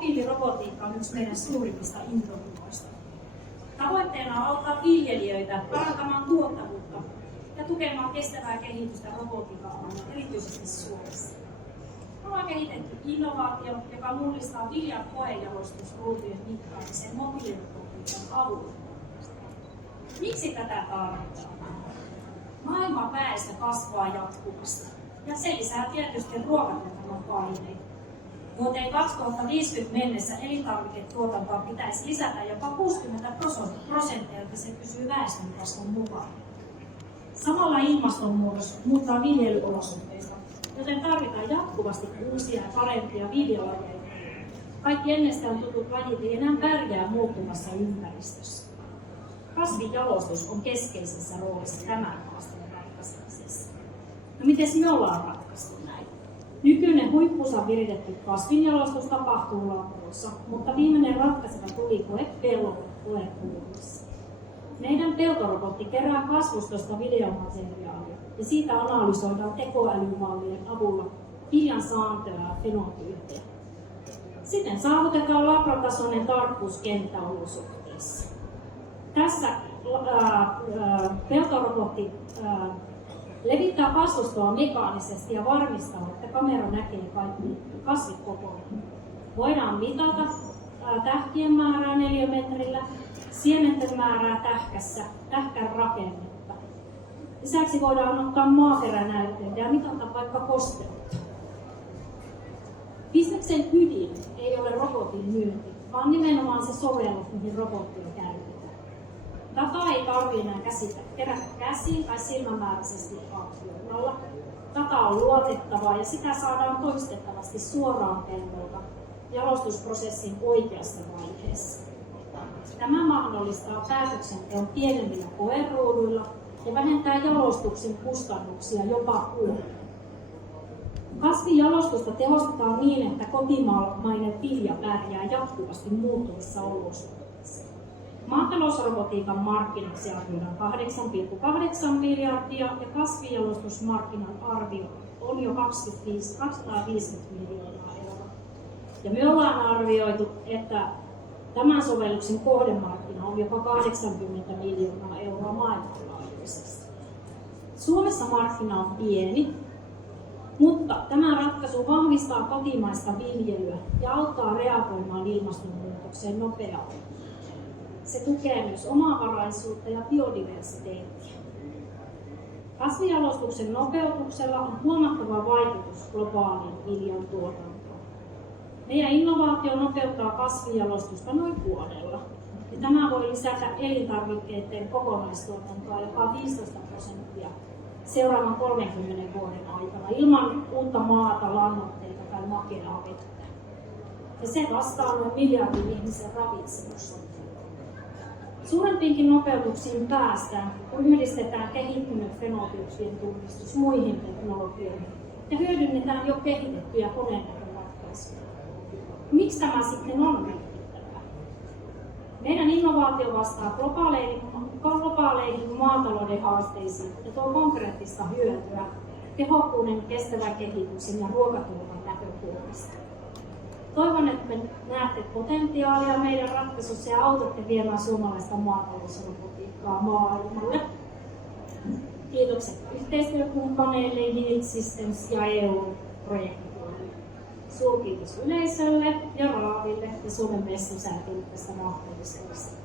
mobiilirobotiikka on yksi meidän suurimmista intohimoista. Tavoitteena on auttaa viljelijöitä parantamaan tuottavuutta ja tukemaan kestävää kehitystä robotiikan alalla, erityisesti Suomessa. On kehitetty innovaatio, joka mullistaa viljan koejalostusruutujen mittaamisen mobiilirobotiikan avulla. Miksi tätä tarvitaan? Maailman väestö kasvaa jatkuvasti ja se lisää tietysti ruokatuotannon paineita. Vuoteen 2050 mennessä elintarviketuotantoa pitäisi lisätä jopa 60%, jotta se pysyy väestönkasvun mukana. Samalla ilmastonmuutos muuttaa viljelyolosuhteita, joten tarvitaan jatkuvasti uusia ja parempia viljalajeja. Kaikki ennestään tutut lajit ei enää pärjää muuttuvassa ympäristössä. Kasvinjalostus on keskeisessä roolissa tämän haasteen ratkaisemisessa. No miten me ollaan ratkaistu näin? Nykyinen huippunsa viritetty kasvinjalostus tapahtuu labossa, mutta viimeinen ratkaiseva tulikoe pellolle tulee kuulumassa. Meidän peltorobotti kerää kasvustosta videomateriaalia ja siitä analysoidaan tekoälymallien avulla viljan saantoa ja fenotyyppejä. Sitten saavutetaan labratasoinen tarkkuus kenttäolosuhteissa. Tässä peltorobotti levittää kasvustoa mekaanisesti ja varmistaa, että kamera näkee kaikki kasvit kokonaan. Voidaan mitata tähkien määrää neliömetrillä, siementen määrää tähkässä, tähkän rakennetta. Lisäksi voidaan ottaa maaperänäytteitä ja mitata vaikka kosteutta. Bisneksen ydin ei ole robotin myynti, vaan nimenomaan se sovellus, mihin robottia käytetään. Dataa ei tarvitse enää kerätä käsiin tai silmämääräisesti arvioimalla. Data on luotettavaa ja sitä saadaan toistettavasti suoraan pellolta jalostusprosessin oikeassa vaiheessa. Tämä mahdollistaa päätöksenteon pienemmillä koeruuduilla ja vähentää jalostuksen kustannuksia jopa puolella. Kasvinjalostusta tehostetaan niin, että kotimainen vilja pärjää jatkuvasti muuttuvissa olosuhteissa. Maatalousrobotiikan markkinaksi arvioidaan 8,8 miljardia ja kasvinjalostusmarkkinan arvio on jo 250 miljoonaa euroa. Ja me ollaan arvioitu, että tämän sovelluksen kohdemarkkina on jopa 80 miljoonaa euroa maailmanlaajuisesti. Suomessa markkina on pieni, mutta tämä ratkaisu vahvistaa kotimaista viljelyä ja auttaa reagoimaan ilmastonmuutokseen nopeammin. Se tukee myös omavaraisuutta ja biodiversiteettiä. Kasvinjalostuksen nopeutuksella on huomattava vaikutus globaaliin viljan tuotantoon. Meidän innovaatio nopeuttaa kasvinjalostusta noin vuodella. Ja tämä voi lisätä elintarvikkeiden kokonaistuotantoa jopa 15% seuraavan 30 vuoden aikana ilman uutta maata, lannoitteita tai makeaa vettä. Ja se vastaa noin miljardin ihmisen ravitsemusta. Suurempiinkin nopeutuksiin päästään, kun yhdistetään kehittynyt fenotyyppien tunnistus muihin teknologioihin ja hyödynnetään jo kehitettyjä koneenäköratkaisuja. Miksi tämä sitten on merkittävää? Meidän innovaatio vastaa globaaleihin maatalouden haasteisiin ja tuo konkreettista hyötyä tehokkuuden, kestävän kehityksen ja ruokaturvan näkökulmasta. Toivon, että me näette potentiaalia meidän ratkaisussa ja autatte viemään suomalaista maatalousrobotiikkaa maailmalle. Kiitokset yhteistyökumppaneille, Yield Systems ja EU-projektille. Suurkiitos yleisölle ja Raaville ja Suomen Messusäätiölle tästä mahdollisuudesta.